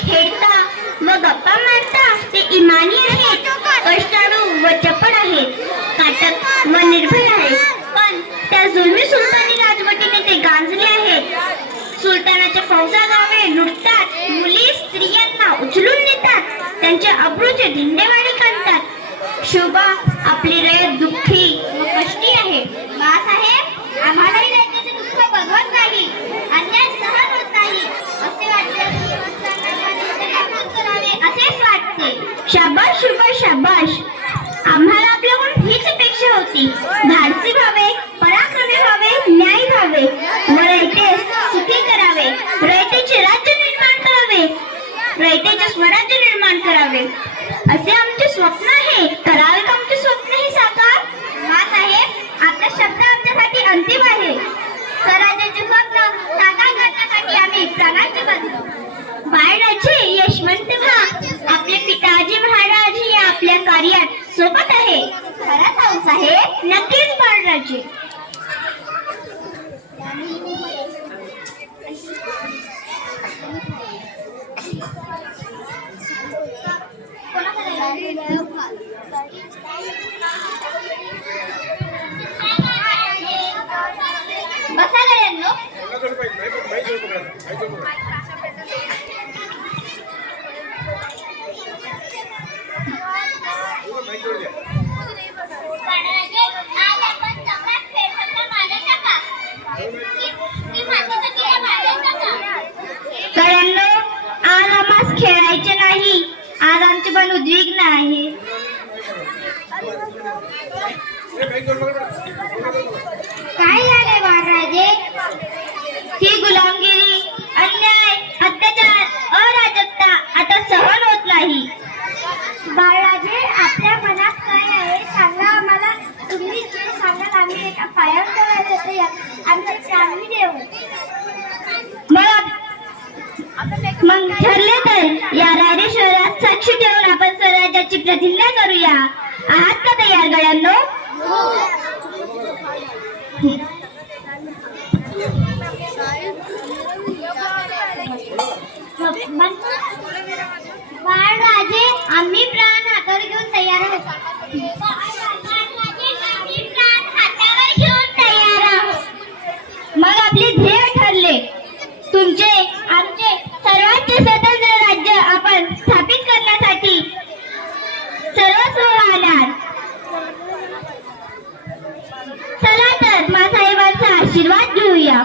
खेळता व गप्पा मारता ते इमानी आहेत कष्टाळू व चपळ आहेत काटक व निर्भय आहेत पण त्या जुलमी सुलतानी राजवटीने ते गांजले आहेत सुलतानाच्या फौजा गावे लुटतात. मुली स्त्रियांना उचलून नेतात. त्यांच्या अब्रूचे धिंडेवाडी काढतात. शोभा आपली रयत दुःखी व कष्टी आहे बाळासाहेब आम्हालाही रयतेचे दुःख बघवत नाही अन्याय सहन होत नाही असे वाटते असेच वाटते शाबाश. आम्हाला आपल्याकडून हीच अपेक्षा होती. धाडसी व्हावे पराक्रमी व्हावे न्याय व्हावे. व रयतेस सुखी करावे. रयतेचे राज्य निर्माण करावे. रयतेचे स्वराज्य निर्माण करावे. असे आमचे स्वप्न आहे. करावे का आमचे स्वप्न हे साकार? साहेब आपला शब्द आमच्यासाठी अंतिम आहे. स्वराज्याचे स्वप्न साकार करण्यासाठी आम्ही प्राणांची बदलो बाळराजे सोबत आहे. खरा पाऊस आहे नक्कीच बाळराजे. बसा गड्यांनो. आज उद्विग्न आहे. काय झाले महाराजे? ही गुलामगिरी अन्याय अत्याचार अराजकता आता सहन होत नाही. त्याची प्रतिज्ञा करूया आहात का तयार गड्यांनो बाळराजे आम्ही प्राण हातावर घेऊन तयार आहोत मग आपले ध्येय ठरले तुमचे चला तर मासाहेबांचा आशीर्वाद घेऊया.